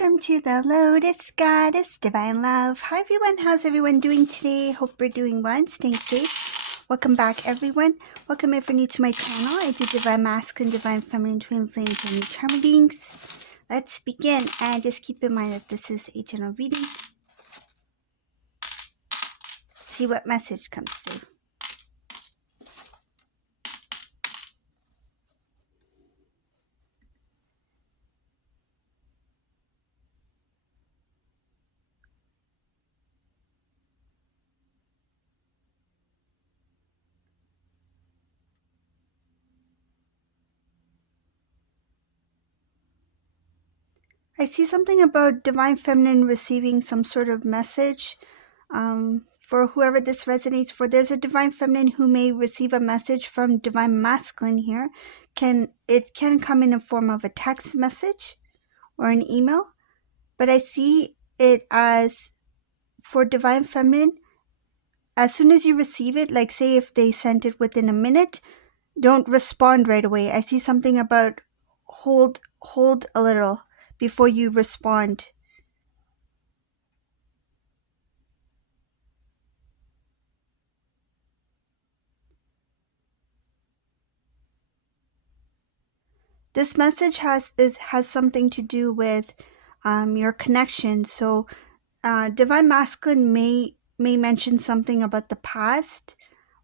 welcome to the Lotus Goddess Divine Love. Hi everyone, how's everyone doing today? Hope we're doing well and staying safe. Welcome back everyone. Welcome if you're new to my channel. I do Divine Masculine, Divine Feminine, Twin Flames, and Charm readings. Let's begin, and just keep in mind that this is a general reading. See what message comes through. I see something about Divine Feminine receiving some sort of message. For whoever this resonates for, there's a Divine Feminine who may receive a message from Divine Masculine here. It can come in the form of a text message or an email, but I see it as for Divine Feminine, as soon as you receive it, like say if they sent it within a minute, don't respond right away. I see something about hold a little before you respond. This message has something to do with your connection. So Divine Masculine may mention something about the past,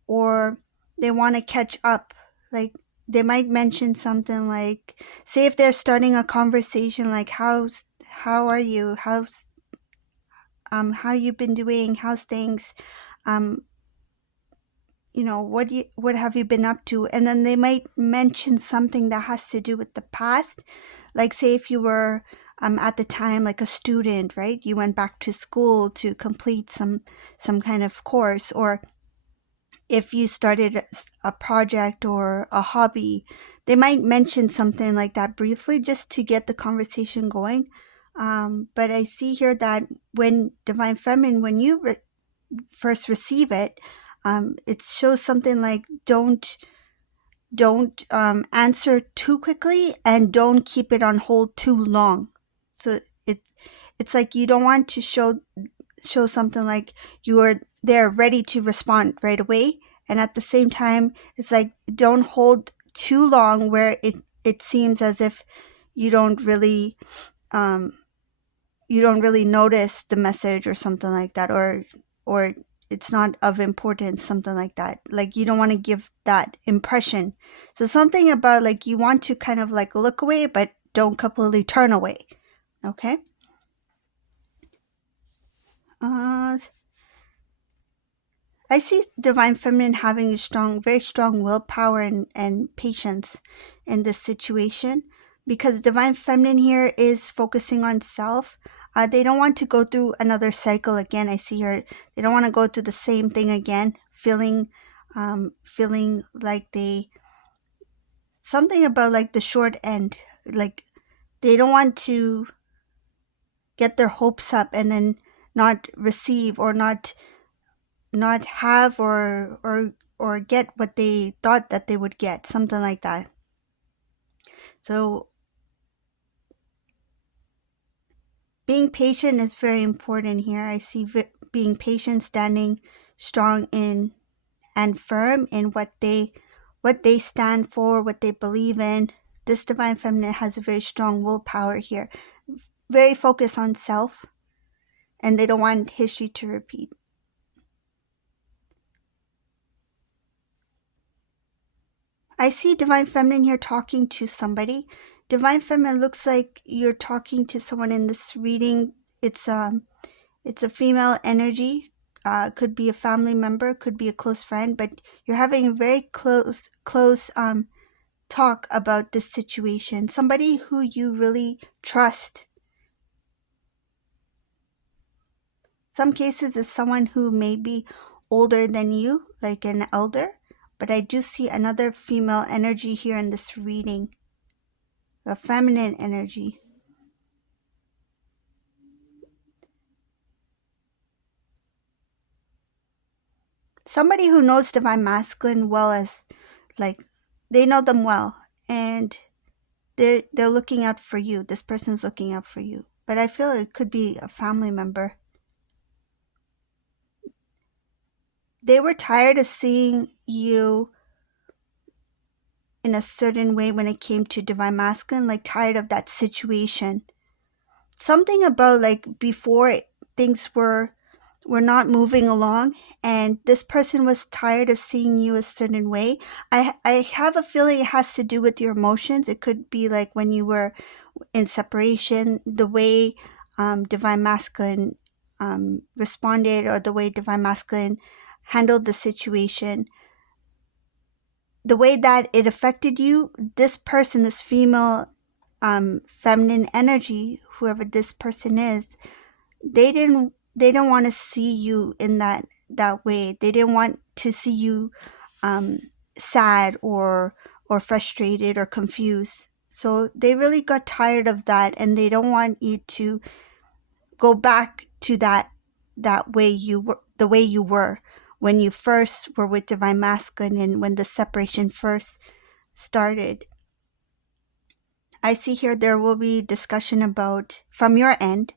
or they want to catch up. Like they might mention something like, say if they're starting a conversation like how are you? How you been doing? How's things? What have you been up to? And then they might mention something that has to do with the past. Like say if you were at the time like a student, right? You went back to school to complete some kind of course, or if you started a project or a hobby, they might mention something like that briefly just to get the conversation going. But I see here that when Divine Feminine, when you first receive it, it shows something like don't answer too quickly, and don't keep it on hold too long. So it's like you don't want to show something like you are there ready to respond right away, and at the same time it's like don't hold too long where it seems as if you don't really notice the message or something like that, or it's not of importance, something like that. Like you don't want to give that impression. So something about like you want to kind of like look away, but don't completely turn away. Okay. I see Divine Feminine having a very strong willpower and patience in this situation, because Divine Feminine here is focusing on self. They don't want to go through another cycle again. I see her. They don't want to go through the same thing again, feeling like something about like the short end. Like they don't want to get their hopes up and then not receive, or not have or get what they thought that they would get, something like that. So being patient is very important here. I see being patient, standing strong in and firm in what they stand for, what they believe in. This Divine Feminine has a very strong willpower here, very focused on self, and they don't want history to repeat. I see Divine Feminine here talking to somebody. Divine Feminine looks like you're talking to someone in this reading. It's a female energy. Could be a family member, could be a close friend, but you're having a very close talk about this situation. Somebody who you really trust. Some cases is someone who may be older than you, like an elder, but I do see another female energy here in this reading, a feminine energy. Somebody who knows Divine Masculine well, as like they know them well, and they're looking out for you. This person's looking out for you. but I feel it could be a family member. They were tired of seeing you in a certain way when it came to divine masculine, like tired of that situation. Something about like before things were not moving along, and this person was tired of seeing you a certain way. I have a feeling it has to do with your emotions. It could be like when you were in separation, the way divine masculine responded, or the way divine masculine handled the situation, the way that it affected you. This person, this female feminine energy, whoever this person is, they didn't want to see you in that way. They didn't want to see you um, sad or frustrated or confused. So they really got tired of that, and they don't want you to go back to that way you were, the way you were when you first were with divine masculine, and when the separation first started. I see here there will be discussion about, from your end,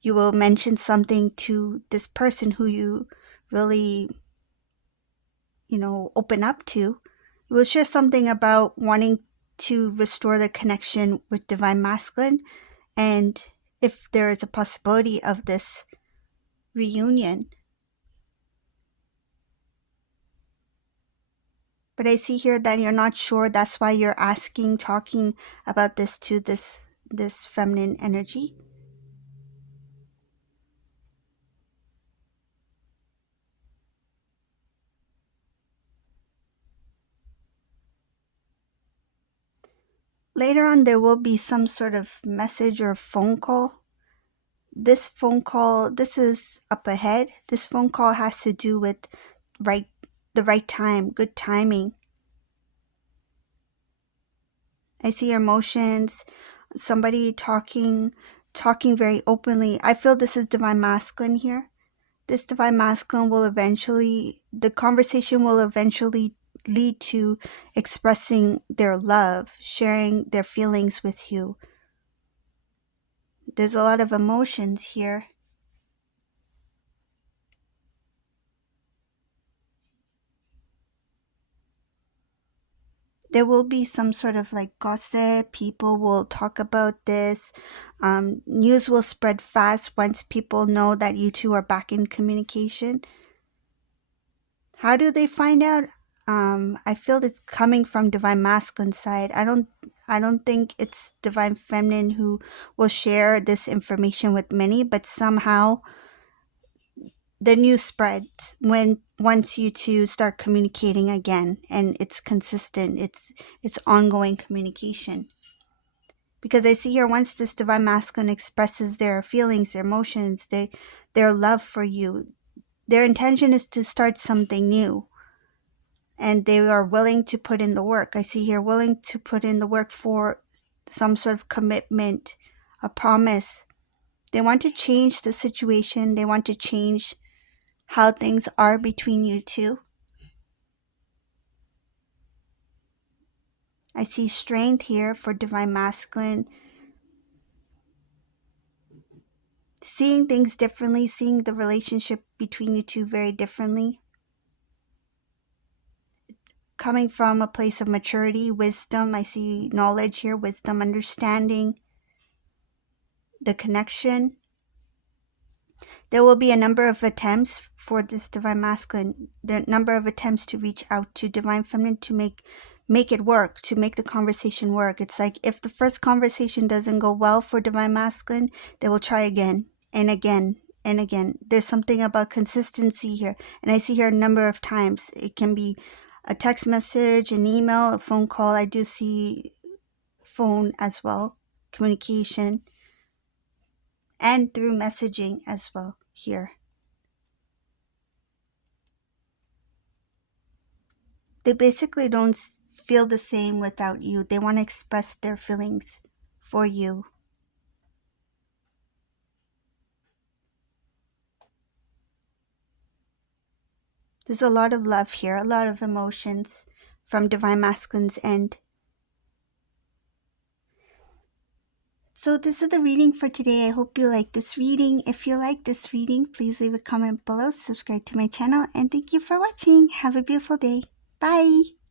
you will mention something to this person who you really, open up to. You will share something about wanting to restore the connection with divine masculine, and if there is a possibility of this reunion. But I see here that you're not sure. That's why you're asking, talking about this to this feminine energy. Later on, there will be some sort of message or phone call. This phone call, this is up ahead. This phone call has to do with right the right time, good timing. I see your emotions, somebody talking very openly. I feel this is divine masculine here. This divine masculine will eventually, the conversation will eventually lead to expressing their love, sharing their feelings with you. There's a lot of emotions here. There will be some sort of like gossip. People will talk about this. News will spread fast once people know that you two are back in communication. How do they find out? I feel it's coming from divine masculine side. I don't think it's divine feminine who will share this information with many, but somehow the news spreads when once you two start communicating again, and it's consistent. It's ongoing communication. Because I see here, once this divine masculine expresses their feelings, their emotions, their love for you, their intention is to start something new, and they are willing to put in the work. I see here willing to put in the work for some sort of commitment, a promise. They want to change the situation. They want to change how things are between you two. I see strength here for divine masculine, seeing things differently, seeing the relationship between you two very differently, coming from a place of maturity, wisdom. I see knowledge here, wisdom, understanding, the connection. There will be a number of attempts for this divine masculine, the number of attempts to reach out to divine feminine to make it work, to make the conversation work. It's like if the first conversation doesn't go well for divine masculine, they will try again and again and again. There's something about consistency here, and I see here a number of times. It can be a text message, an email, a phone call. I do see phone as well, communication, and through messaging as well here. They basically don't feel the same without you. They want to express their feelings for you. There's a lot of love here, a lot of emotions from divine masculine's end. So this is the reading for today. I hope you like this reading. If you like this reading, please leave a comment below, subscribe to my channel, and thank you for watching. Have a beautiful day. Bye!